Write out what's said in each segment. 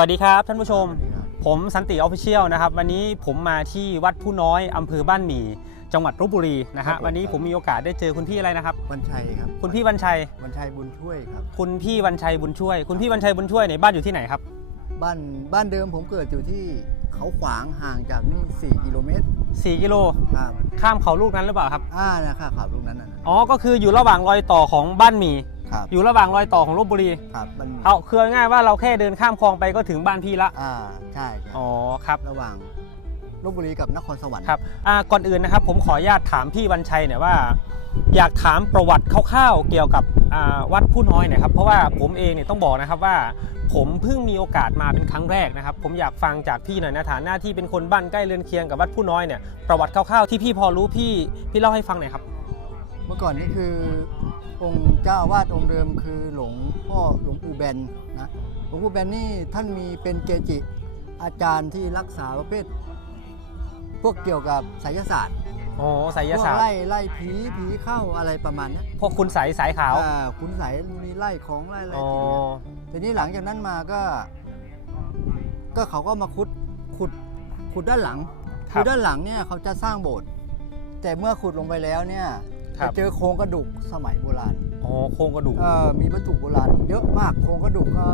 วัสดีครับท่านผู้ชมสวัสดีครับผมสันติออฟฟิเชียลนะครับ วันนี้ผมมาที่วัดผู้น้อยอำเภอบ้านหมี่จังหวัดลบบุรีนะครัฮะบผม วันนี้ผมมีโอกาสได้เจอคุณพี่อะไรนะครับ วันชัยครับคุณพี่วันชัย วันชัยบุญช่วยครับ คุณพี่วันชัยบุญช่วย คุณพี่วันชัยบุญช่วยในยบ้านอยู่ที่ไหนครับ บ้านบ้านเดิมผมเกิดอยู่ที่เขาขวางห่างจากนี่4กิโลเมตร4 กิโล ครับข้ามเขาลูกนั้นหรือเปล่าครับ อ่านะค่าขับลูกนั้นน่ะนะอ๋อก็คืออยู่ระหว่างรอยต่อของบ้านหมี่ ครับอยู่ระหว่างรอยต่อของลบบุรีครับมันเอาคือง่ายๆว่าเราแค่เดินข้ามคลองไปก็ถึงบ้านพี่ละอ่าใช่ใช่อ๋อครับระหว่างลบบุรีกับนครสวรรค์ครับอ่าก่อนอื่นนะครับ ผมขออนุญาตถามพี่วันชัยหน่อยว่า อยากถามประวัติคร่าวๆเกี่ยวกับอ่าวัดผู้น้อยหน่อยครับเพราะว่าผมเองเนี่ยต้องบอกนะครับว่าผมเพิ่งมีโอกาสมาเป็นครั้งแรกนะครับ ผมอยากฟังจากพี่หน่อยนะฐานะที่เป็นคนบ้านใกล้เรือนเคียงกับวัดผู้น้อยเนี่ยประวัติคร่าวๆที่พี่พอรู้พี่พี่เล่าให้ฟังหน่อยครับ เมื่อก่อนนี่คือ องค์เจ้าอาวาสองค์เดิมคือหลวงพ่อหลวงปู่แบนนะหลวงปู่แบนนี่ท่านมีเป็นเกจิ อาจารย์ที่รักษาประเภท พวกเกี่ยวกับไสยศาสตร์อ๋อไสยพวกศาสตร์ไล่ไล่ผีผีเข้าอะไรประมาณเนี้ยพวกคุณใสสายขาวอ่าคุณใสยมีไล่ของไล่อะไรอ๋อทีเนี้ยทีนี้หลังจากนั้นมาก็ ก็เขาก็มาขุดขุดขุดด้านหลังครับ ด้านหลังเนี่ยเขาจะสร้างโบสถ์แต่เมื่อขุดลงไปแล้วเนี่ย ครับจะเจอโครงกระดูกสมัยโบราณอ๋อโครงกระดูกเออมีวัตถุโบราณเยอะมากโครงกระดูกก็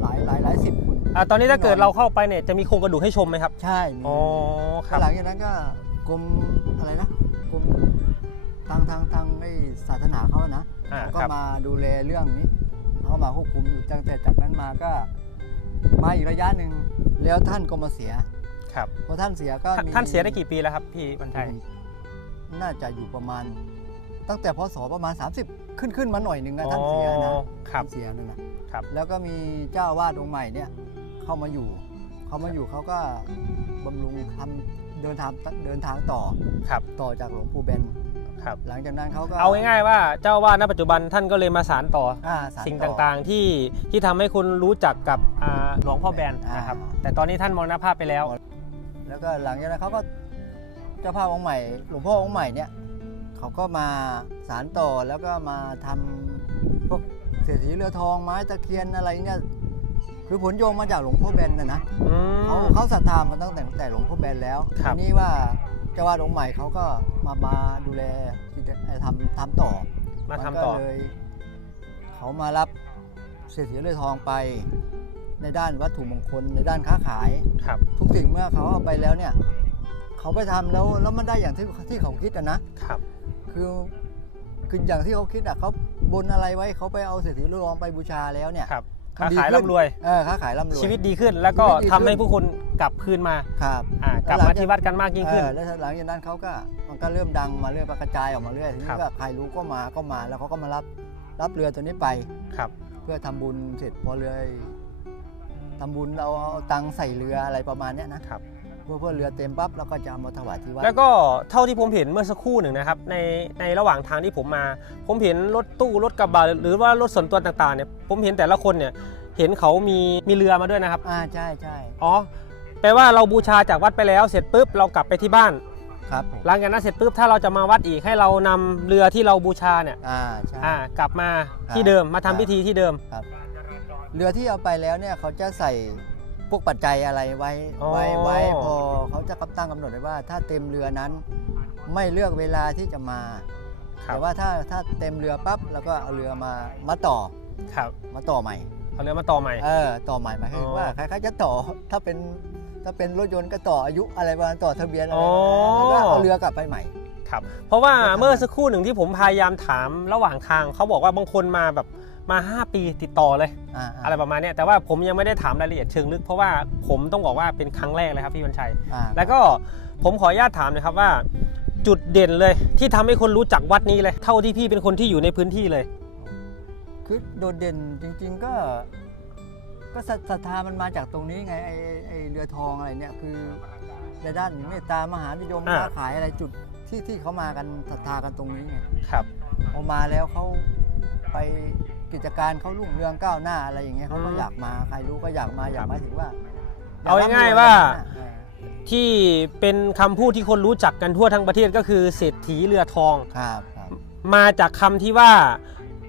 หลายหลายหลายสิบคนอ่าตอนนี้ถ้าเกิดเราเข้าไปเนี่ยจะมีโครงกระดูกให้ชมไหมครับใช่มีอ๋อครัแล้วบหลังจากนั้นก็กรมอะไรนะกรมทางทางทางไอ้ศาสนาเขาอะนะ อ่าเขาก็ครับมาดูแลเรื่องนี้ เขามาควบคุมอยู่ตั้งแต่จากนั้นมาก็มาอีกระยะหนึ่งแล้วท่านก็มาเสียครับพอท่านเสียก็มีท่านเสียได้กี่ปีแล้วครับพี่วันชัยน่าจะอยู่ประมาณ ตั้งแต่พศประมาณ 30 ขึ้นขึ้นมาหน่อยหนึ่งนะท่านเสียนะอ๋อครับท่านเสียนั่นนะครับแล้วก็มีเจ้าอาวาดองค์ใหม่เนี่ยเข้ามาอยู่ เขามาอยู่เขาก็บำรุงทำเดินทางเดินทางต่อครับต่อจากหลวงปู่เบนครับหลังจากนั้นเขาก็เอาง่ายๆว่าเจ้าอาวาดณปัจจุบันท่านก็เลยมาสารต่ออ่าสนสิ่งต่อต่างๆที่ที่ทำให้คุณรู้จักกับอ่าหลวงพ่อแบนอ่านนะครับแต่ตอนนี้ท่านมรณภาพไปแล้ว แล้วก็หลังจากนั้นเขาก็เจ้าภาพองค์ใหม่ หลวงพ่อองค์ใหม่เนี่ย เขาก็มาสารต่อแล้วก็มาทำพวกเศรษฐีเรือทองไม้ตะเคียนอะไรเนี่ยคือผลโยงมาจากหลวงพ่อแบนนะนะอืเขามเขาศรัทธามาตั้งแต่แต่หลวงพ่อแบนแล้วครับทีนี้ว่าเจ้าวาดองค์ใหม่เขาก็มามาดูแลที่จะเอ่อทำทำต่อมาทำต่อนก็เลยเขามารับเศรษฐีเรือทองไป ในด้านวัตถุมงคลในด้านค้าขายครับ ทุกสิ่งเมื่อเขาเอาไปแล้วเนี่ย เขาไปทำแล้วแล้วมันได้อย่างที่ที่เขาคิดอะนะ ครับ คือคืออย่างที่เขาคิดอะเขาบนอะไรไว้เขาไปเอาเศรษฐีเรือทองไปบูชาแล้วเนี่ยครับมัค้านดีขายขึ้นร่ำรวยเออค้าขายร่ำรวยชีวิตดีขึ้น แล้วก็ชีวิตดีทำให้ขึ้นผู้คนกลับคืนมาครับอ่ากลับแล้วหลัมางจากที่วัดกันมากยิ่งขึ้นเออแล้วหลังจากนั้นเขาก็มันก็เริ่มดังมาเรื่อยกระจายออกมาเรื่อยทีครันี้บก็ใครรู้ก็มาก็มาแล้วเขาก็มารับรับเรือตัวนี้ไปครับ เพื่อทำบุญเสร็จพอเรือทำบุญเราเอาตังค์ใส่เรืออะไรประมาณเนี้ยนะครับ เพื่อเพื่อเรือเต็มปั๊บเราก็จะเอามาถวายที่วัดแล้วก็เท่าที่ผมเห็นเมื่อสักครู่หนึ่งนะครับในในระหว่างทางที่ผมมา ผมเห็นรถตู้รถกระบะหรือว่ารถส่วนตัวต่างๆเนี่ยผมเห็นแต่ละคนเนี่ยเห็นเขามีมีเรือมาด้วยนะครับอ่าใช่ใช่อ๋อแปลว่าเราบูชาจากวัดไปแล้วเสร็จปุ๊บเรากลับไปที่บ้านครับผมหลังจากนั้นเสร็จปุ๊บถ้าเราจะมาวัดอีกให้เรานำเรือที่เราบูชาเนี่ยอ่าใช่อ่ากลับมาที่เดิมมาทำพิธีที่เดิมครับเรือที่เอาไปแล้วเนี่ยเขาจะใส่พ วกปัจจัยอะไรไว้อ๋อ ไว้ไว้พอเขาจะกำตั้งกำหนดไว้ว่า ถ้าเต็มเรือนั้นไม่เลือกเวลาที่จะมาครัแต่บว่าถ้าถ้าเต็มเรือปั๊บแล้วก็เอาเรือมามาต่อครับมาต่อใหม่ เอาเรือมาต่อใหม่ เออต่อใหม่หมายถึงอ๋อว่าใครๆจะต่อถ้าเป็นถ้าเป็นรถยนต์ก็ต่ออายุอะไรประมาณต่อทะเบียนอะไรอ๋อแล้วก็เอาเรือกลับไปใหม่ ครับเพราะว่าเมื่อสักครู่หนึ่งที่ผมพยายามถามระหว่างทางเขาบอกว่าบางคนมาแบบ มา 5 ปีติดต่อเลยอ่าอะไรประมาณเนี้ยแต่ว่าผมยังไม่ได้ถามรายละเอียดเชิงลึก เพราะว่าผมต้องบอกว่าเป็นครั้งแรกเลยครับพี่วันชัย อ่าแล้วก็ผมขออนุญาตถามหนะครับว่า จุดเด่นเลยที่ทำให้คนรู้จักวัดนี้เลย เท่าที่พี่เป็นคนที่อยู่ในพื้นที่เลย คือโดดเด่นจริง ๆ ก็ ก็ศรัทศรัทธามันมาจากตรงนี้ไงไอ้ไอ้ไอ้เรือทองอะไรเนี่ยคือในด้านเมตตามหานิยมอ่า ค้าขายอะไรจุดที่ที่เขามากันศรัทธากันตรงนี้ไง ครับ พอมาแล้วเขาไป กิจการเขารุ่งเรืองก้าวหน้าอะไรอย่างเงี้ยเขาก็อืมอยากมาใครรู้ก็อยากมาอยากมาถึงว่าเอาง่ายๆร่ำรว่าเออที่เป็นคำพูดที่คนรู้จักกันทั่วทั้งประเทศก็คือเศรษฐีเรือทอง ครับครับ มาจากคำที่ว่า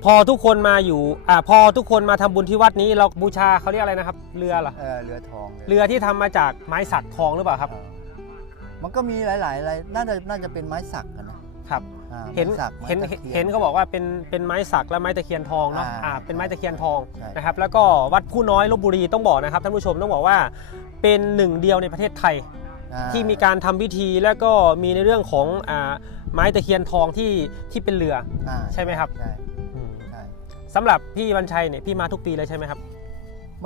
พพอทุกคนมาอยู่อ่าพอทุกคนมาทำบุญที่วัดนี้เราบูชาเขาเรียกอะไรนะครับ เรือเหรอเออเรือทองลยเรือที่ทำมาจากไม้สักทองหรือเปล่าครับ เออมันก็มีหลายๆอะไรน่าจะน่าจะเป็นไม้สักกันนะ ครับอ่าเห็นไม้สักไม้เห็นตะคีย เห็นเขาบอกว่าเป็นเป็นไม้สักและไม้ตะเคียนทองเนาะอ่าอ่าเป็นไม้ตะเคียนทองใช่ นะครับแล้วก็วัดผู้น้อยลบบุรีต้องบอกนะครับท่านผู้ชมต้องบอกว่าเป็นหนึ่งเดียวในประเทศไทย อ่าที่มีการทำพิธีแล้วก็มีในเรื่องของอ่าไม้ตะเคียนทองที่ที่เป็นเรืออ่าใช่ไหมครับใช่อืมใช่สำหรับพี่วันชัยเนี่ยพี่มาทุกปีเลยใช่ไหมครับ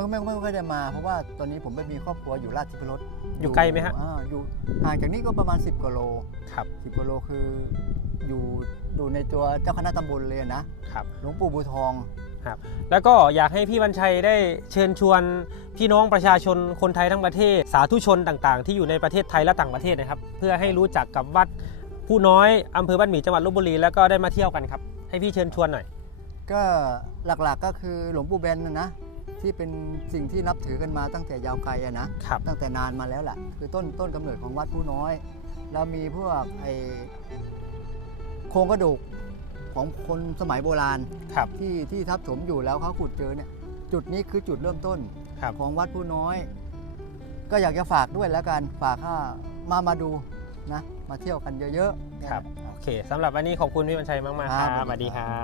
ไม่ไม่ไม่ค่อยได้มา เพราะว่าตอนนี้ผมไปมีครอบครัวอยู่ราชบุรีอยู่ไกลไหมฮะ อ่าอยู่ห่างจากนี้ก็ประมาณ 10กิโลครับ10กิโลคืออยู่อยู่ในตัวเจ้าคณะตำบลเลยนะ ครับ หลวงปู่บูทองแล้วก็อยากให้พี่วันชัยได้เชิญชวนพี่น้องประชาชนคนไทยทั้งประเทศ สาธุชนต่างๆ ที่อยู่ในประเทศไทยและต่างประเทศนะครับ เพื่อให้รู้จักกับวัดผู้น้อยอำเภอบ้านหมี่จังหวัดลบบุรีแล้วก็ได้มาเที่ยวกันครับ ให้พี่เชิญชวนหน่อย ก็หลักๆก็คือหลวงปู่เบนนะนะ ที่เป็นสิ่งที่นับถือกันมาตั้งแต่ยาวไกลอะนะ ครับตั้งแต่นานมาแล้วแหละคือต้นต้นกำเนิดของวัดผู้น้อย แล้วมีพวกไอโครงกระดูกของคนสมัยโบราณ ครับ ที่ที่ทับถมอยู่แล้วเขาขุดเจอเนี่ย จุดนี้คือจุดเริ่มต้นครับ ของวัดผู้น้อย ก็อยากจะฝากด้วยแล้วกันฝากถ้ามามาดูนะ มาเที่ยวกันเยอะๆ ครับ โอเคสำหรับวันนี้ขอบคุณพี่วันชัยมาก ๆ คครัรับบ สวัสดีครับ